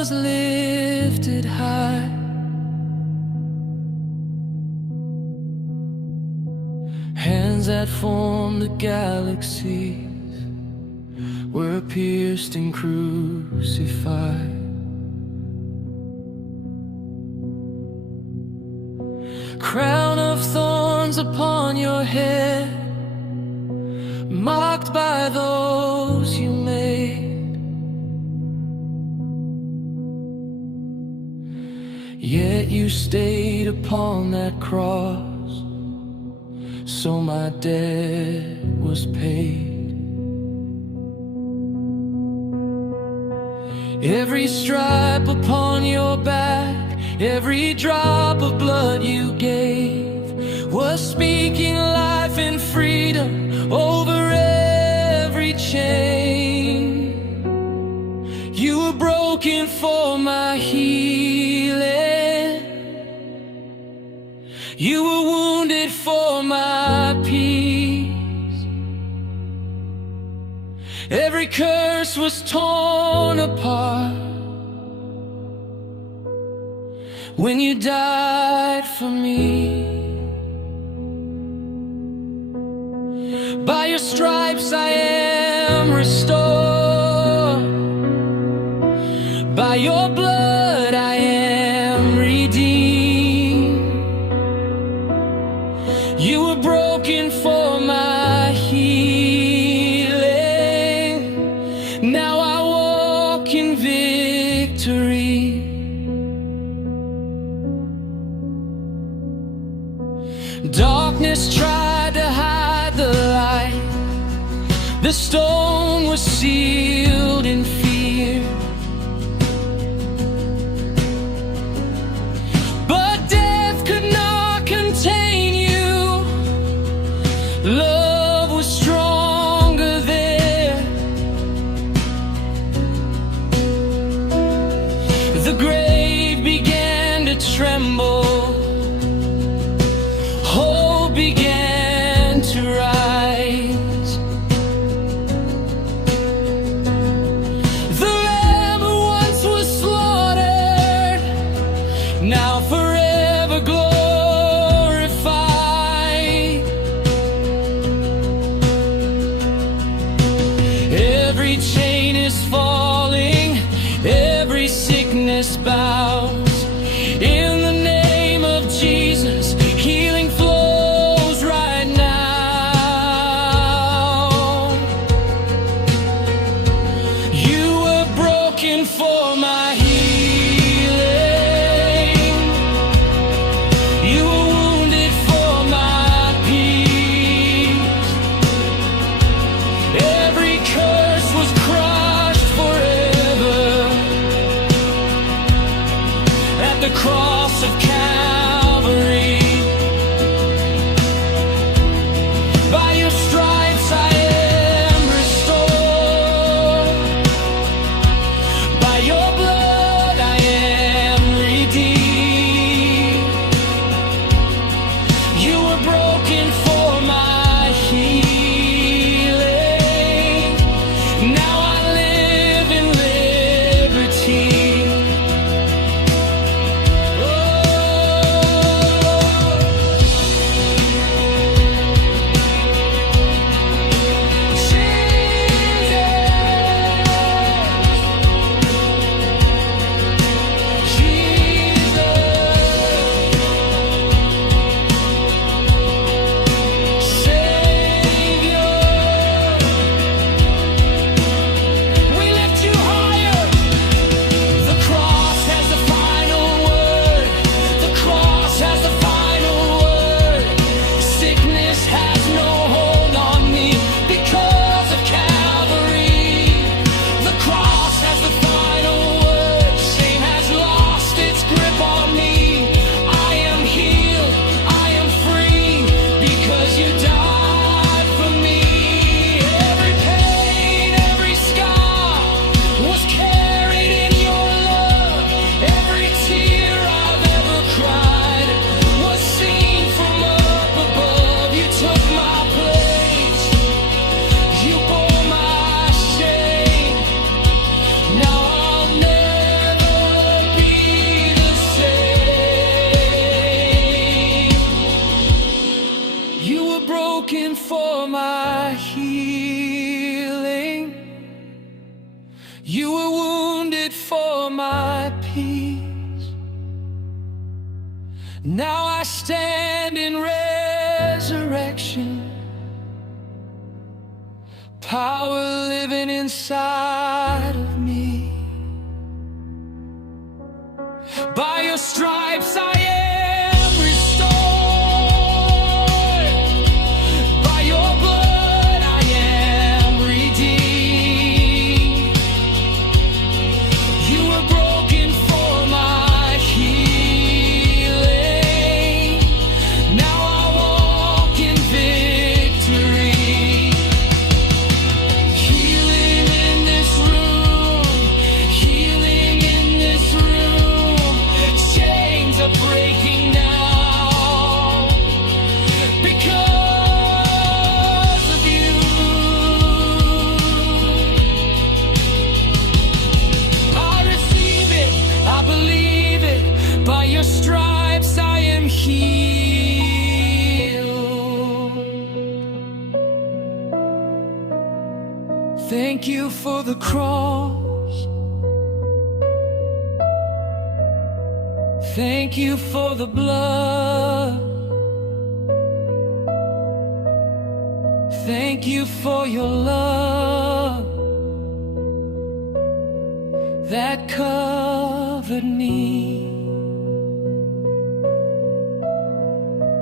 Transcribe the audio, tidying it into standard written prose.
was lifted high. Hands that formed the galaxies were pierced and crucified. Crown of thorns upon your head, mocked by those you made. Yet you stayed upon that cross, so my debt was paid. Every stripe upon your back, every drop of blood you gave, was speaking life and freedom over every chain. You were broken for my healing, you were wounded for my peace. Every curse was torn apart when you died for me. By your stripes I am restored, by your blood I am redeemed. You were broken for my healing, now I walk in victory. Darkness tried to hide the light, the stone was sealed in fear. But death could not contain you, love was stronger there. The grave began to tremble, hope began to rise. The lamb who once was slaughtered, now forever glorified. Every chain is falling, every sickness bows. In the name of Jesus, healing flows right now. You were broken for my healing, you were wounded for my peace. Every curse was crushed forever at the cross of Calvary. By your stripes I am restored, by your blood I am redeemed. You were broken for my healing, now I live in liberty. The my peace. Now I stand in resurrection, power living inside of me. By your stripes I am restored. By your blood I am redeemed. You were broken for my healing. Now I walk in victory. Healing in this room. Healing in this room. Chains are breaking now because of you. I receive it, I believe it. By your stripes I am healed. Thank you for the cross. Thank you for the blood. Thank you for your love that covered me.